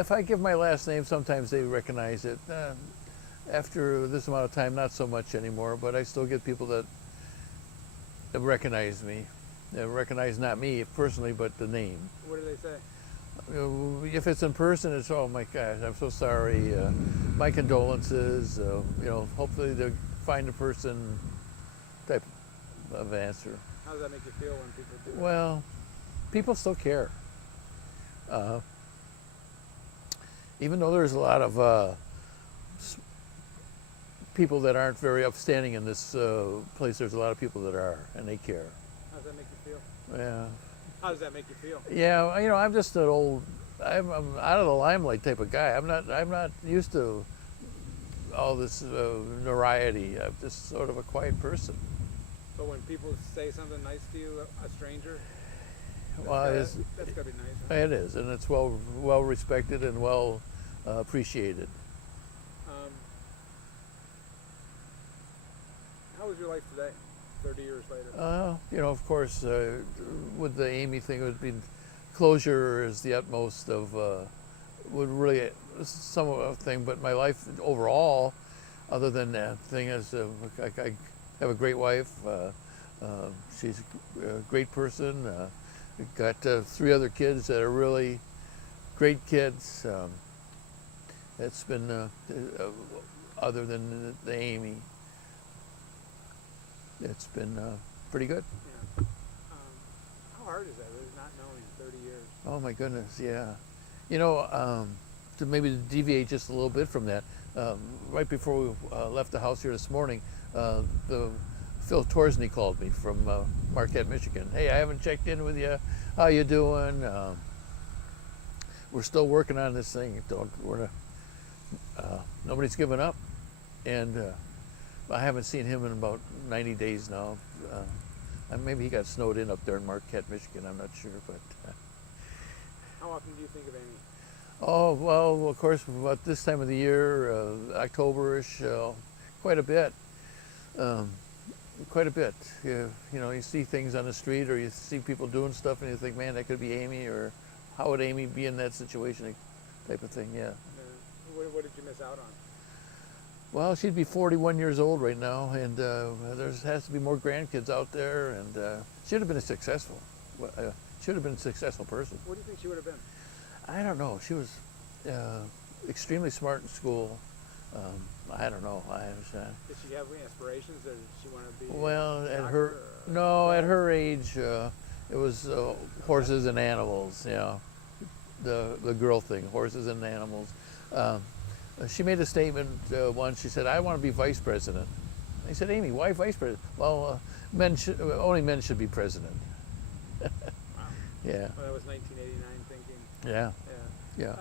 if I give my last name, sometimes they recognize it. After this amount of time, not so much anymore, but I still get people that recognize me. They recognize not me personally, but the name. What do they say? If it's in person, it's, oh my gosh, I'm so sorry. My condolences. Hopefully they'll find a person type of answer. How does that make you feel when people do that? Well, people still care. Even though there's a lot of people that aren't very upstanding in this place, there's a lot of people that are, and they care. How does that make you feel? Yeah. How does that make you feel? Yeah, I'm just an old, I'm out of the limelight type of guy. I'm not used to all this notoriety. I'm just sort of a quiet person. But when people say something nice to you, a stranger, Well, that's gotta be nice. Huh? it is, and it's well respected and well appreciated. How is your life today, 30 years later? Of course, with the Amy thing, it would be closure is the utmost of would really some of the thing. But my life overall, other than that thing, is I have a great wife. She's a great person. Got 3 other kids that are really great kids. It's been other than the Amy. It's been pretty good. Yeah. How hard is that, really, not knowing 30 years? Oh my goodness, yeah. To maybe deviate just a little bit from that, right before we left the house here this morning, Phil Torsney called me from Marquette, Michigan. Hey, I haven't checked in with you. How you doing? We're still working on this thing. Nobody's given up, and I haven't seen him in about 90 days now. Maybe he got snowed in up there in Marquette, Michigan. I'm not sure, but. How often do you think of Amy? Oh, well, of course, about this time of the year, October-ish, quite a bit. Quite a bit. You see things on the street, or you see people doing stuff, and you think, man, that could be Amy, or how would Amy be in that situation, type of thing, yeah. What did you miss out on? Well, she'd be 41 years old right now, and there has to be more grandkids out there, and she'd have been a successful. Should have been a successful person. What do you think she would have been? I don't know. She was extremely smart in school. I don't know. Did she have any aspirations? Did she want to be? Well, at her age, it was horses and animals. The girl thing, horses and animals. She made a statement once. She said, "I want to be vice president." I said, "Amy, why vice president?" Well, only men should be president. Wow. Yeah. Well, that was 1989 thinking. Yeah. Yeah.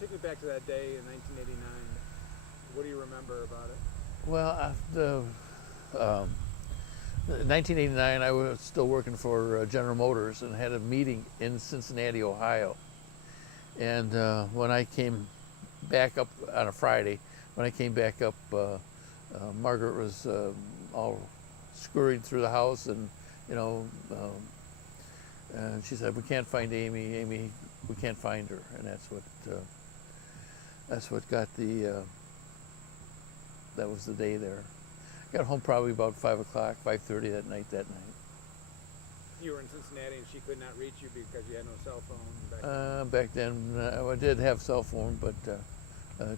Take me back to that day in 1989. What do you remember about it? Well, 1989, I was still working for General Motors and had a meeting in Cincinnati, Ohio. And when I came back up on a Friday, Margaret was all scurried through the house, and and she said, "We can't find Amy. Amy, we can't find her." And that's what got that was the day there. Got home probably about 5 o'clock, 5:30 that night. You were in Cincinnati and she could not reach you because you had no cell phone Back then, I did have cell phone, but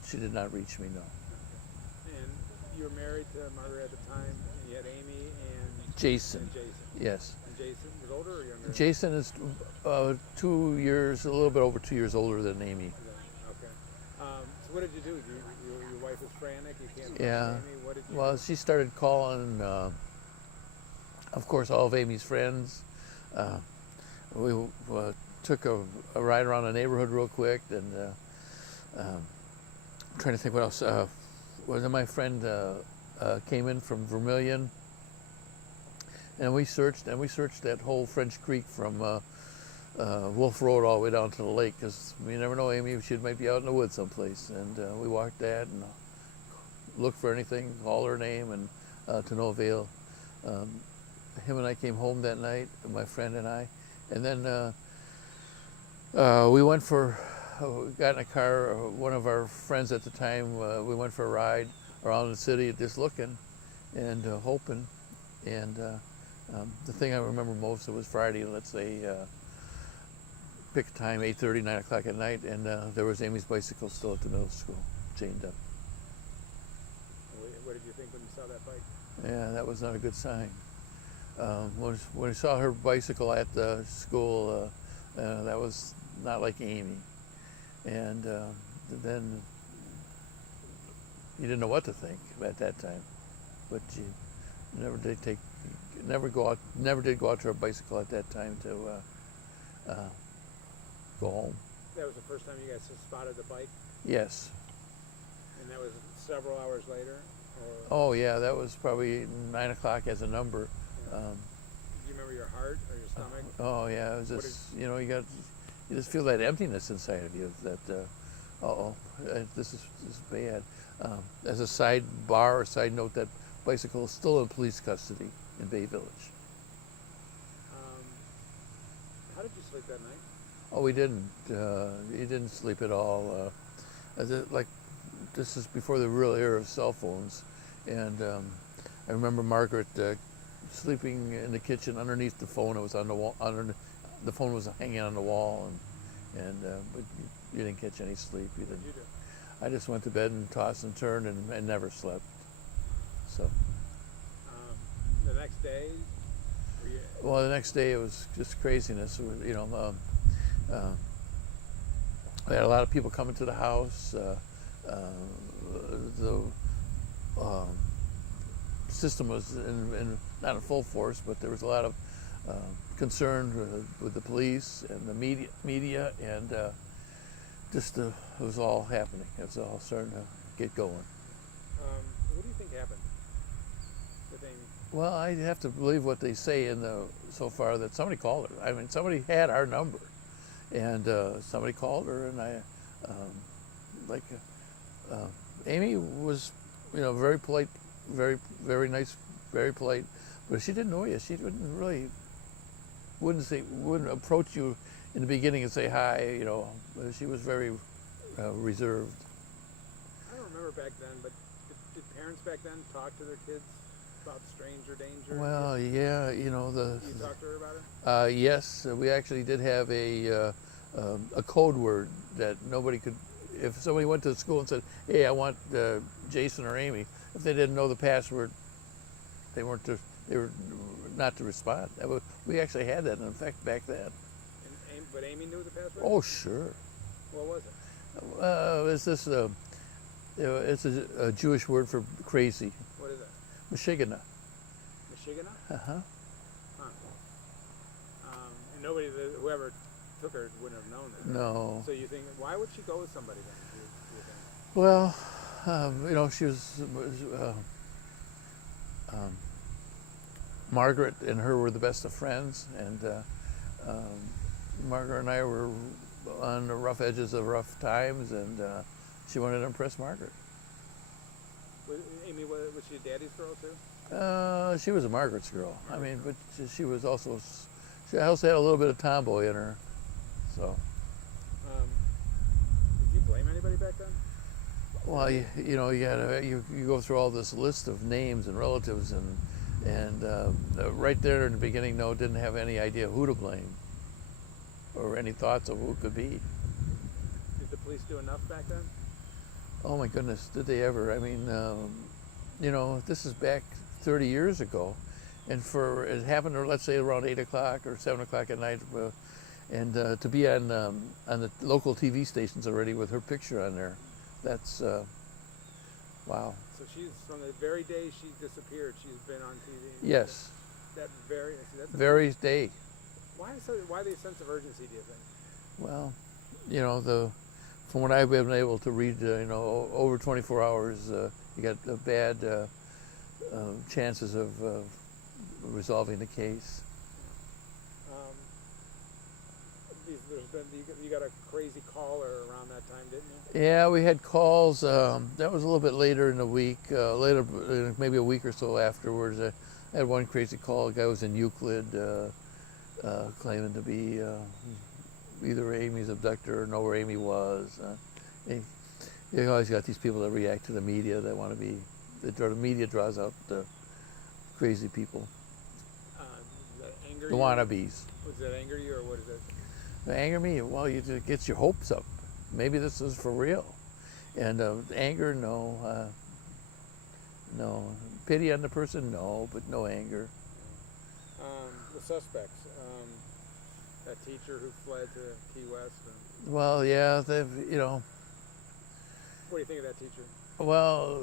she did not reach me, no. Okay. And you were married to Margaret at the time, and you had Amy and Jason. Jason. Yes. And Jason was older or younger? Jason is 2 years, a little bit over 2 years older than Amy. Okay. So what did you do? Your wife was frantic. You can't Yeah. find Amy. What did you Well, do? she started calling, of course, all of Amy's friends. We took a ride around the neighborhood real quick, and I'm trying to think what else. My friend came in from Vermilion, and we searched that whole French Creek from Wolf Road all the way down to the lake, because you never know, Amy, she might be out in the woods someplace. And we walked that and looked for anything, called her name, and to no avail. Him and I came home that night, my friend and I, and then we went for got in a car. One of our friends at the time, we went for a ride around the city, just looking and hoping. And the thing I remember most, it was Friday. Let's say pick a time, 8:30, 9 o'clock at night, and there was Amy's bicycle still at the middle school, chained up. What did you think when you saw that bike? Yeah, that was not a good sign. When I saw her bicycle at the school, that was not like Amy. And then you didn't know what to think at that time. But you never did go out to her bicycle at that time to go home. That was the first time you guys spotted the bike? Yes. And that was several hours later? Or? Oh yeah, that was probably 9 o'clock as a number. Yeah. Do you remember your heart or your stomach? Oh yeah, it was just, you just feel that emptiness inside of you that, this is bad. As a sidebar or side note, that bicycle is still in police custody in Bay Village. How did you sleep that night? Oh, we didn't. You didn't sleep at all. This is before the real era of cell phones, and I remember Margaret sleeping in the kitchen underneath the phone. It was on the wall. The phone was hanging on the wall, but you didn't catch any sleep. What did you do? I just went to bed and tossed and turned and never slept. So. The next day. Well, the next day it was just craziness. We had a lot of people coming to the house. The system was not in full force, but there was a lot of concern with the police and the media, and it was all happening. It was all starting to get going. What do you think happened with Amy? Well, I have to believe what they say so far, that somebody called her. I mean, somebody had our number, and somebody called her, and Amy was, very polite, very, very nice, very polite, but if she didn't know you, she wouldn't approach you in the beginning and say hi. She was very reserved. I don't remember back then, but did parents back then talk to their kids about stranger danger? Well, yeah, You talked to her about it? Yes, we actually did have a code word that nobody could. If somebody went to the school and said, "Hey, I want Jason or Amy," if they didn't know the password, they were not to respond. We actually had that in effect back then. But Amy knew the password? Oh, sure. What was it? It's a Jewish word for crazy. What is that? Michigana. Michigana? Uh-huh. Huh. And whoever took her wouldn't have known that. No. So you think, why would she go with somebody then? Do you think? Well, she was. Margaret and her were the best of friends, and Margaret and I were on the rough edges of rough times, and she wanted to impress Margaret. Amy, was she a daddy's girl too? She was a Margaret's girl. I mean, but she also had a little bit of tomboy in her. So. Did you blame anybody back then? Well, you go through all this list of names and relatives, and right there in the beginning, didn't have any idea who to blame or any thoughts of who it could be. Did the police do enough back then? Oh my goodness, did they ever? I mean, this is back 30 years ago, and it happened, let's say around 8 o'clock or 7 o'clock at night, and to be on the local TV stations already with her picture on there, that's wow. So she's, from the very day she disappeared, she's been on TV? Yes. That's very day. Why the sense of urgency, do you think? Well, from what I've been able to read, over 24 hours, you got bad chances of resolving the case. You got a crazy caller around that time, didn't you? Yeah, we had calls. That was a little bit later in the week. Later, maybe a week or so afterwards, I had one crazy call. A guy was in Euclid, claiming to be either Amy's abductor or know where Amy was. You always got these people that react to the media that want to be. The media draws out the crazy people, Does that anger the you? wannabes. Does that anger you, or what is it? The anger me, well, it gets your hopes up. Maybe this is for real. And anger, no. No. Pity on the person, no, but no anger. The suspects, that teacher who fled to Key West. Well, yeah, they've, What do you think of that teacher? well,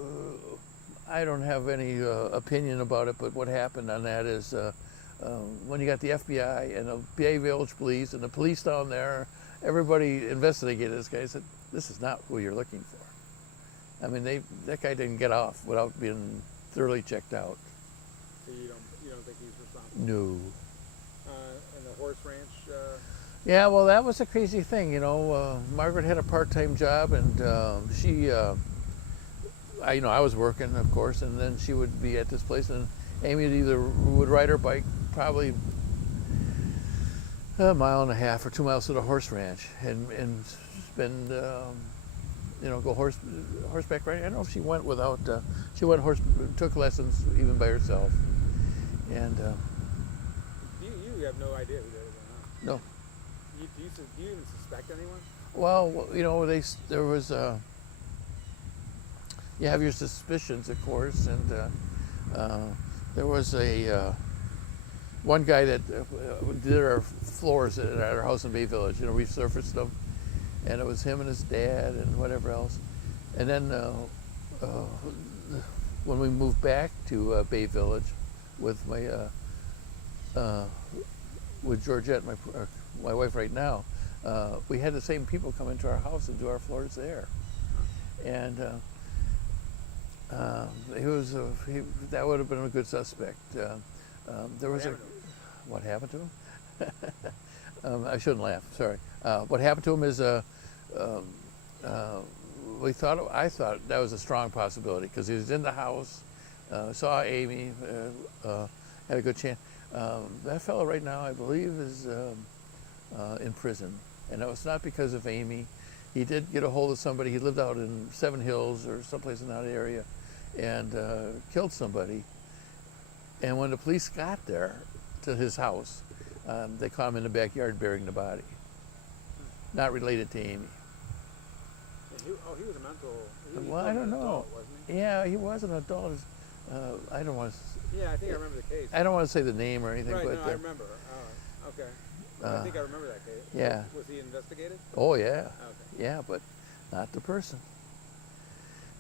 I don't have any opinion about it, but what happened on that is when you got the FBI and the Bay Village Police and the police down there, everybody investigated this guy. Said, this is not who you're looking for. I mean, that guy didn't get off without being thoroughly checked out. So you don't think he's responsible? No. And the horse ranch. Yeah, well, that was a crazy thing. Margaret had a part-time job, and she, I was working, of course, and then she would be at this place, and Amy would ride her bike probably a mile and a half or 2 miles to the horse ranch, and spend, go horseback riding. I don't know if she went without. She took lessons even by herself, and. You have no idea who did it, huh? No. Do you even suspect anyone? Well, there was. You have your suspicions, of course, and there was one guy that did our floors at our house in Bay Village. Resurfaced them, and it was him and his dad and whatever else. And then when we moved back to Bay Village with with Georgette, my wife right now, we had the same people come into our house and do our floors there, and that would have been a good suspect. There was what happened to him? I shouldn't laugh. Sorry. What happened to him is I thought that was a strong possibility because he was in the house, saw Amy, had a good chance. That fellow right now, I believe, is in prison, and it was not because of Amy. He did get a hold of somebody. He lived out in Seven Hills or someplace in that area, and killed somebody. And when the police got there to his house, they caught him in the backyard burying the body. Not related to Amy. And he was a mental. Well, I don't know. Adult, wasn't he? Yeah, he was an adult. I don't want to. Yeah, I think I remember the case. I don't want to say the name or anything, Right, but no, I remember. Okay. I think I remember that case. Yeah. Was he investigated? Oh yeah, Okay. yeah, but not the person.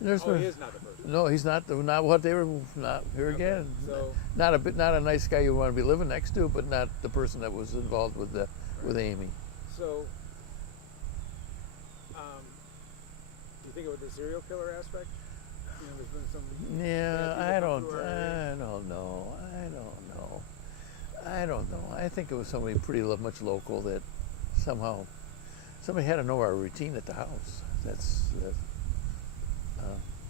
He is not the person. No, he's not what they were. Not here Okay, again. so- not a nice guy you want to be living next to, but not the person that was involved with Amy. So, do you think it was the serial killer aspect? There's been some. Yeah, bad I people don't come through our area. know. I think it was somebody pretty much local that somehow somebody had to know our routine at the house.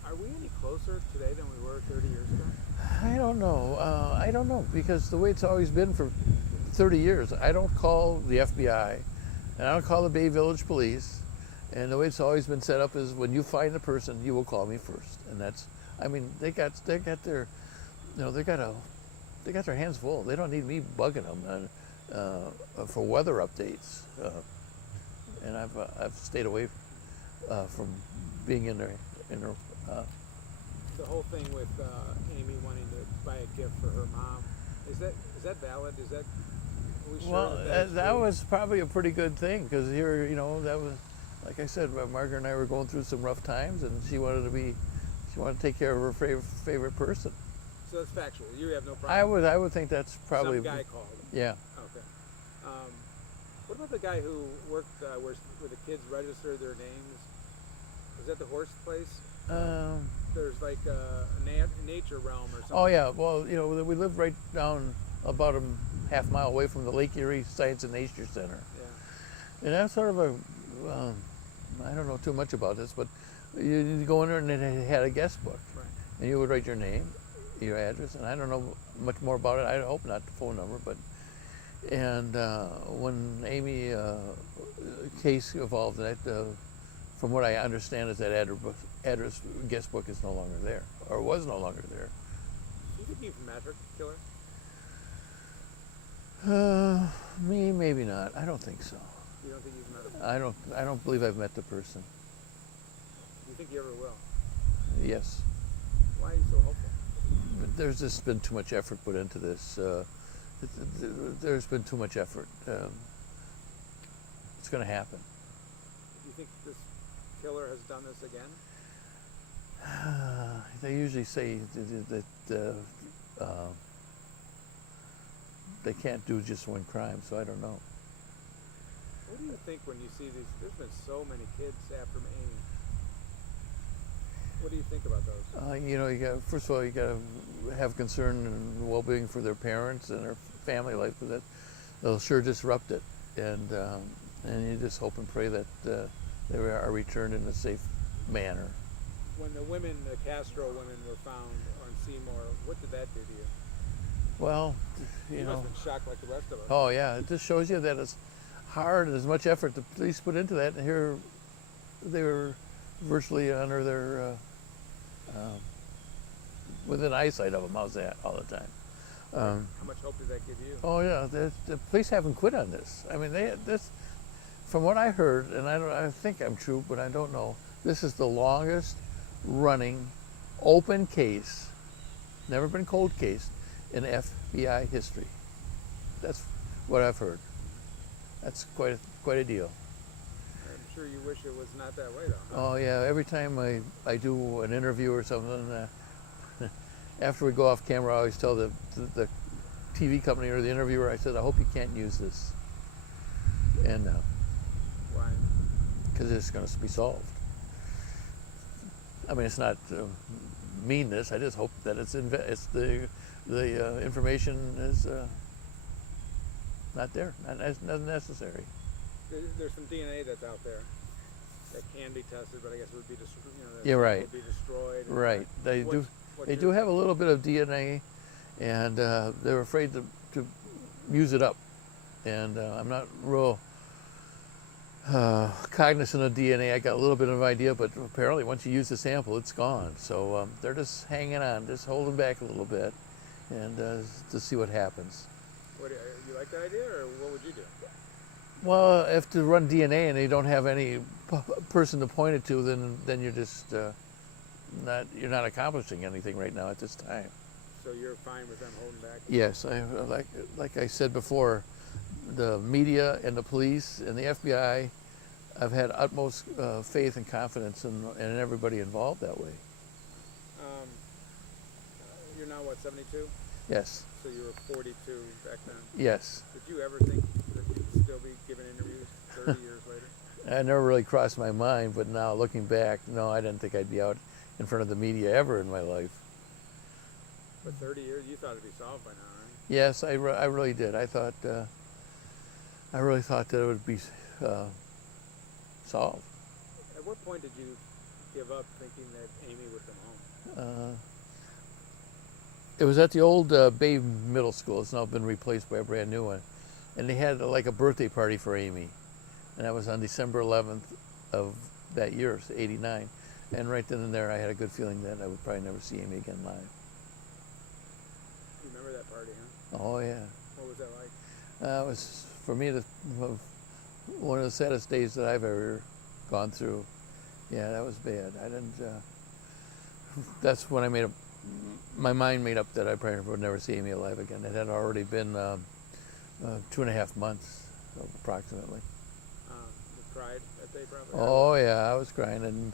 Are we any closer today than we were 30 years ago? I don't know because the way it's always been for 30 years, I don't call the FBI and I don't call the Bay Village Police, and the way it's always been set up is when you find a person, you will call me first, and they got their hands full. They don't need me bugging them for weather updates, and I've stayed away from being in their. The whole thing with Amy wanting to buy a gift for her mom, is that valid? Are we sure Well, that's that true? was probably a pretty good thing because here, that was, like I said, Margaret and I were going through some rough times, and she wanted to take care of her favorite person. So that's factual. You have no problem. I would think that's probably. Some guy called. Yeah. Okay. What about the guy who worked where the kids registered their names? Was that the horse place? There's like a nature realm or something. Oh yeah. Well, we lived right down about a half mile away from the Lake Erie Science and Nature Center. Yeah. And that's sort of I don't know too much about this, but you go in there and it had a guest book. Right. And you would write your name, your address, and I don't know much more about it. I hope not the phone number, but. And when Amy case involved in that. From what I understand, is that address guest book is no longer there, or was no longer there. Do you think you've met her killer? Me, maybe not. I don't think so. You don't think you've met her? I don't believe I've met the person. Do you think you ever will? Yes. Why are you so hopeful? But there's just been too much effort put into this. There's been too much effort. It's going to happen. Do you think this killer has done this again? They usually say that they can't do just one crime, so I don't know. What do you think when you see these? There's been so many kids after Amy. What do you think about those? You got, first of all, you got to have concern and well-being for their parents and their family life, because they'll sure disrupt it. And you just hope and pray that they are returned in a safe manner. When the Castro women were found on Seymour, what did that do to you? Well, You must have been shocked like the rest of us. Oh yeah, it just shows you that it's hard and as much effort the police put into that. And here, they were virtually under their within eyesight of them. How's that? All the time. How much hope did that give you? Oh yeah, the police haven't quit on this. I mean, this, from what I heard, and I think I'm true, but I don't know. This is the longest running open case, never been cold case, in FBI history. That's what I've heard. That's quite a deal. I'm sure you wish it was not that way, though. Huh? Oh yeah, every time I do an interview or something, after we go off camera, I always tell the TV company or the interviewer, I said, I hope you can't use this. And why? Because it's going to be solved. I mean, it's not meanness. I just hope that it's the information is not there, not necessary. There's some DNA that's out there that can be tested, but I guess it would be Yeah, right. Would be destroyed. Right. They do have a little bit of DNA, and they're afraid to use it up. And I'm not real cognizant of DNA. I got a little bit of an idea, but apparently once you use the sample, it's gone. So they're just hanging on, just holding back a little bit, and to see what happens. You like that idea, or what would you do? Well, if to run DNA and you don't have any person to point it to, then you're just you're not accomplishing anything right now at this time. So you're fine with them holding back? Yes, like I said before, the media and the police and the FBI, I've had utmost faith and confidence in everybody involved that way. You're now what, 72? Yes. So you were 42 back then? Yes. Did you ever think that you'd still be giving interviews 30 years later? That never really crossed my mind, but now looking back, no, I didn't think I'd be out in front of the media ever in my life. But 30 years, you thought it'd be solved by now, right? Yes, I really did. I really thought that it would be solved. At what point did you give up thinking that Amy would come home? It was at the old Bay Middle School. It's now been replaced by a brand new one. And they had like a birthday party for Amy. And that was on December 11th of that year, so '89. And right then and there, I had a good feeling that I would probably never see Amy again live. You remember that party, huh? Oh, yeah. What was that like? It was, for me, one of the saddest days that I've ever gone through. Yeah, that was bad. I didn't, that's when I my mind made up that I probably would never see Amy alive again. It had already been 2.5 months, approximately. You cried that day, probably? Oh, yeah, I was crying in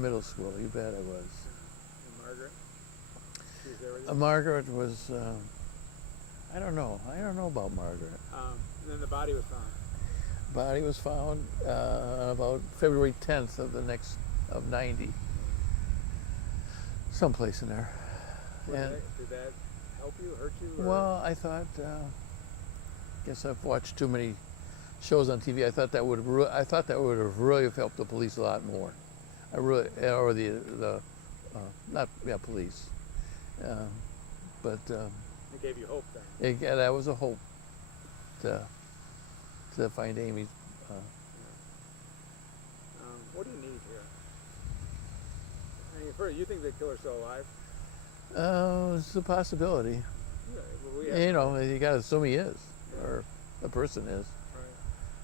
middle school. You bet I was. And Margaret? She was there with you? Margaret was, I don't know about Margaret. And then the body was found. Body was found about February 10th of 90. Someplace in there. Did that help you, hurt you? Or? Well, I thought, guess I've watched too many shows on TV. I thought that would have really helped the police a lot more. Or police. But it gave you hope then. That was a hope to find Amy What do you need here? I mean, first, you think the killer's still alive? It's a possibility. Yeah, well, we have, You know, you got to assume he is, Yeah. or the person is. Right.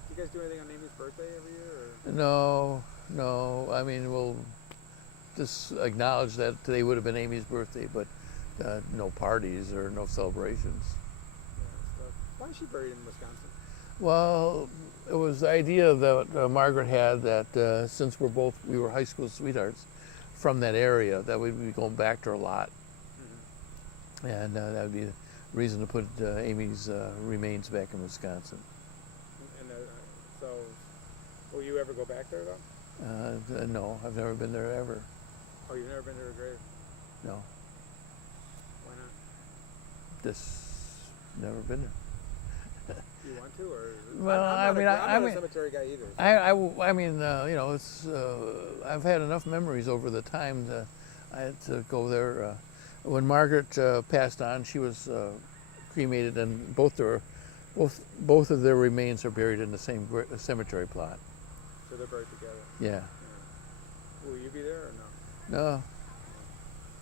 Do you guys do anything on Amy's birthday every year? Or? No. I mean, we'll just acknowledge that today would have been Amy's birthday, but no parties or no celebrations. Yeah, so why is she buried in Wisconsin? Well, it was the idea that Margaret had that since we were high school sweethearts from that area, that we'd be going back to her a lot. Mm-hmm. And that would be the reason to put Amy's remains back in Wisconsin. And so, will you ever go back there though? No, I've never been there ever. Oh, you've never been to her grave? No, Why not? just never been there. You want to, or? Well, I'm not a cemetery guy either. So. I mean, you know, it's I've had enough memories over the time that I had to go there. When Margaret passed on, she was cremated, and both of their remains are buried in the same cemetery plot. So they're buried together. Yeah. Will you be there or no? No,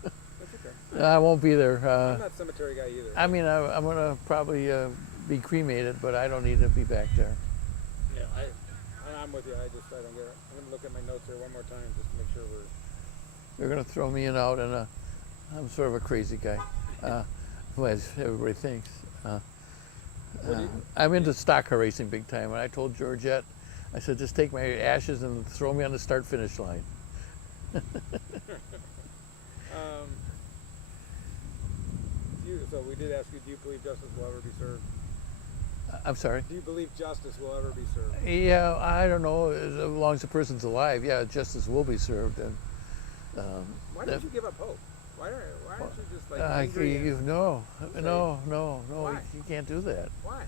That's okay. I won't be there. I'm not a cemetery guy either. I mean, I'm gonna probably be cremated, but I don't need to be back there. Yeah, I'm with you. I don't get it. I'm gonna look at my notes here one more time just to make sure we're. They're gonna throw me in out, and I'm sort of a crazy guy, as everybody thinks. I'm into stock car racing big time, and I told Georgette, I said, just take my ashes and throw me on the start-finish line. So we did ask you, do you believe justice will ever be served? I'm sorry? Do you believe justice will ever be served? Yeah, I don't know. As long as the person's alive, yeah, justice will be served. And why don't you give up hope? Why aren't you just like angry? No. Why? You can't do that. Why?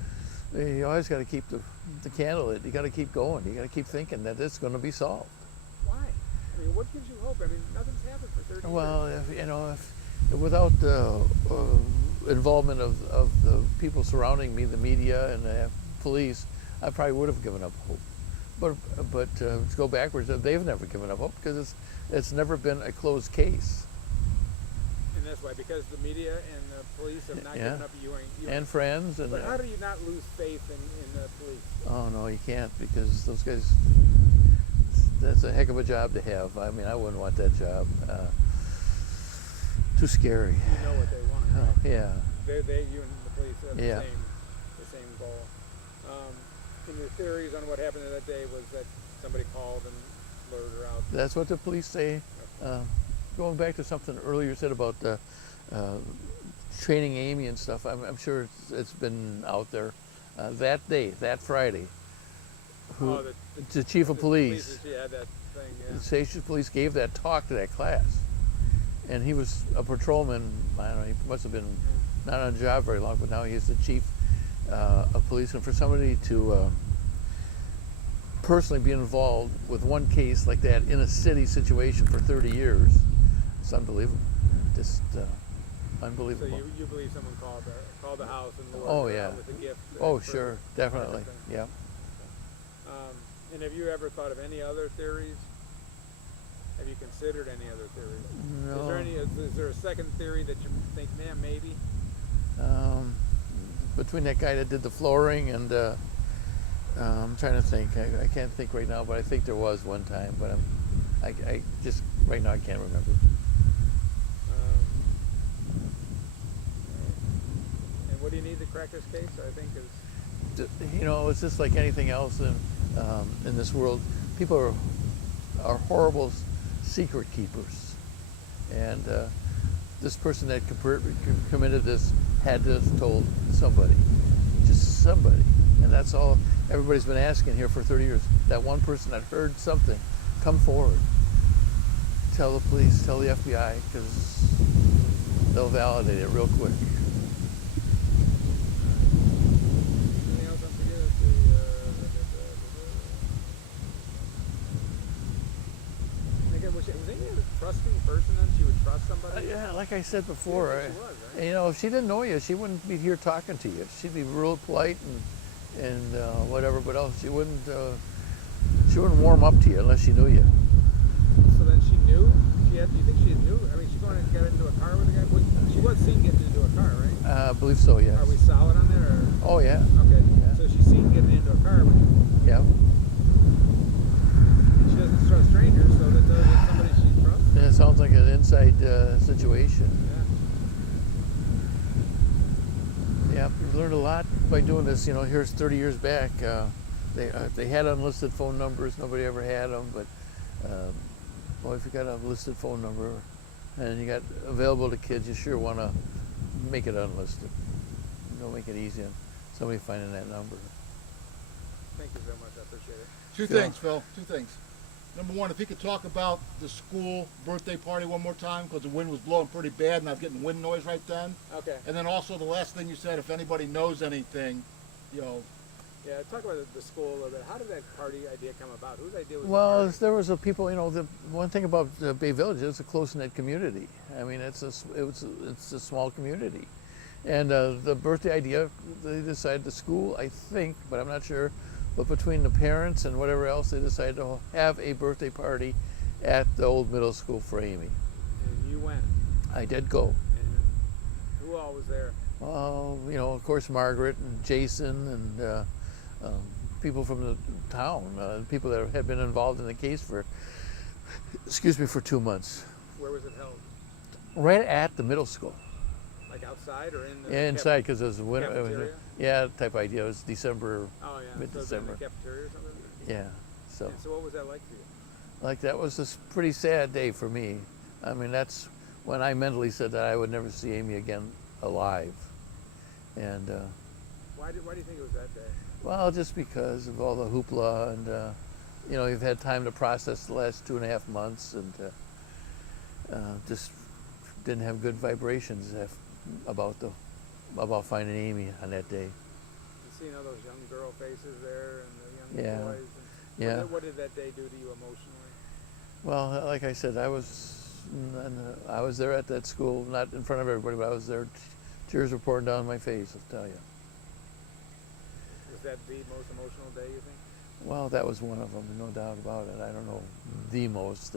You always got to keep the candle lit. You got to keep going. You got to keep thinking that it's going to be solved. Why? I mean, what gives you hope? I mean, nothing's happened for 30 years. Well, if without the involvement of the people surrounding me, the media and the police, I probably would have given up hope. But to go backwards, they've never given up hope because it's never been a closed case. And that's why, because the media and the police have not given up you. And friends. But how do you not lose faith in the police? Oh, no, you can't, because those guys, that's a heck of a job to have. I mean, I wouldn't want that job. Too scary. You know what they want. Oh, Right? yeah. You and the police have the same goal. And your theories on what happened that day was that somebody called and lured her out. That's what the police say. Going back to something earlier you said about training Amy and stuff, I'm sure it's been out there. That day, that Friday, the chief of police, the station police gave that talk to that class. And he was a patrolman. I don't know, he must have been not on the job very long, but now he's the chief of police. And for somebody to personally be involved with one case like that in a city situation for 30 years, it's unbelievable. Just unbelievable. So you believe someone called the house and lured her yeah. out with a gift? Oh, sure, definitely, yeah. And have you ever thought of any other theories? Have you considered any other theories? No. Is there a second theory that you think, man, maybe? Between that guy that did the flooring and I'm trying to think. I can't think right now, but I think there was one time. But I just right now I can't remember. And what do you need to crack this case? I think it's just like anything else in this world. People are horrible secret keepers, and this person that committed this had to have told somebody, just somebody, and that's all everybody's been asking here for 30 years. That one person that heard something, come forward, tell the police, tell the FBI, because they'll validate it real quick. Anything else on here? Was Amy a trusting person then? She would trust somebody? Yeah, like I said before, she was, right? If she didn't know you, she wouldn't be here talking to you. She'd be real polite and whatever, but else she wouldn't warm up to you unless she knew you. So then she knew? You think she knew? I mean, she going to get into a car with a guy? She was seen getting into a car, right? I believe so, yes. Are we solid on there? Or? Oh, yeah. Okay. Yeah. So she's seen getting into a car with you. Yeah. She doesn't trust strangers, so that tells you somebody she trusts? And it sounds like an inside situation. Yeah. Yeah, we've learned a lot by doing this. You know, here's 30 years back. They had unlisted phone numbers. Nobody ever had them, but well, if you got a listed phone number and you got available to kids, you sure want to make it unlisted. Don't make it easy on somebody finding that number. Thank you very much. I appreciate it. Two things, Phil. Two things. Number one, if he could talk about the school birthday party one more time, because the wind was blowing pretty bad and I was getting wind noise right then. Okay. And then also the last thing you said, if anybody knows anything, Yeah, talk about the school a little bit. How did that party idea come about? Whose idea was Well, the there was a people. You know, the one thing about Bay Village is it's a close-knit community. I mean, it's a small community, and the birthday idea, they decided the school, I think, but I'm not sure. But between the parents and whatever else, they decided to have a birthday party at the old middle school for Amy. And you went. I did go. And who all was there? Well, you know, of course, Margaret and Jason and people from the town, people that had been involved in the case for 2 months. Where was it held? Right at the middle school. Like outside or in the Yeah, inside, because it was winter. cafeteria? Yeah, type idea. It was December, Oh yeah, mid-December. So the cafeteria or something? Yeah, so And so what was that like for you? like that was a pretty sad day for me. I mean, that's when I mentally said that I would never see Amy again alive. And Why do you think it was that day? well, just because of all the hoopla and you know, you've had time to process the last 2.5 months and just didn't have good vibrations about finding Amy on that day. You seen all those young girl faces there and the young Yeah. boys. And Yeah. What did that day do to you emotionally? Well, like I said, I was there at that school, not in front of everybody, but I was there. Tears were pouring down my face, I'll tell you. Was that the most emotional day, you think? Well, that was one of them, no doubt about it. I don't know the most.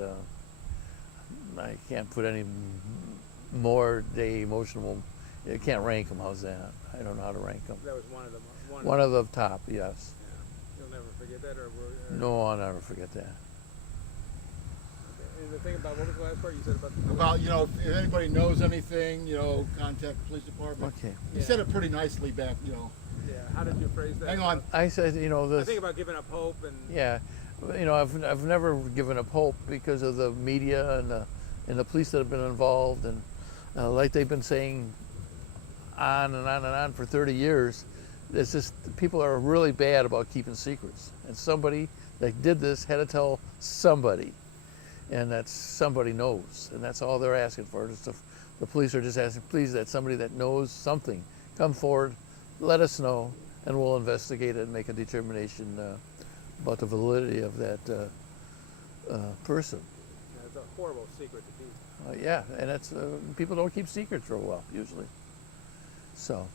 I can't put any more day emotional. You can't rank them. How's that? I don't know how to rank them. That was one of them. One of the top, yes. Yeah. You'll never forget that, or No, I'll never forget that. Okay. And the thing about what was the last part you said about the if anybody knows anything, contact the police department. Okay. You said it pretty nicely back, Yeah. How did you phrase that? Hang on. I said, you know, I this. think about giving up hope and. Yeah, you know, I've never given up hope because of the media and the police that have been involved, and like they've been saying on and on and on for 30 years. It's just people are really bad about keeping secrets, and somebody that did this had to tell somebody, and that somebody knows, and that's all they're asking for. Just the police are just asking, please, that somebody that knows something come forward, let us know, and we'll investigate it and make a determination about the validity of that person. Yeah, it's a horrible secret to keep. Yeah, and it's people don't keep secrets real well usually. So.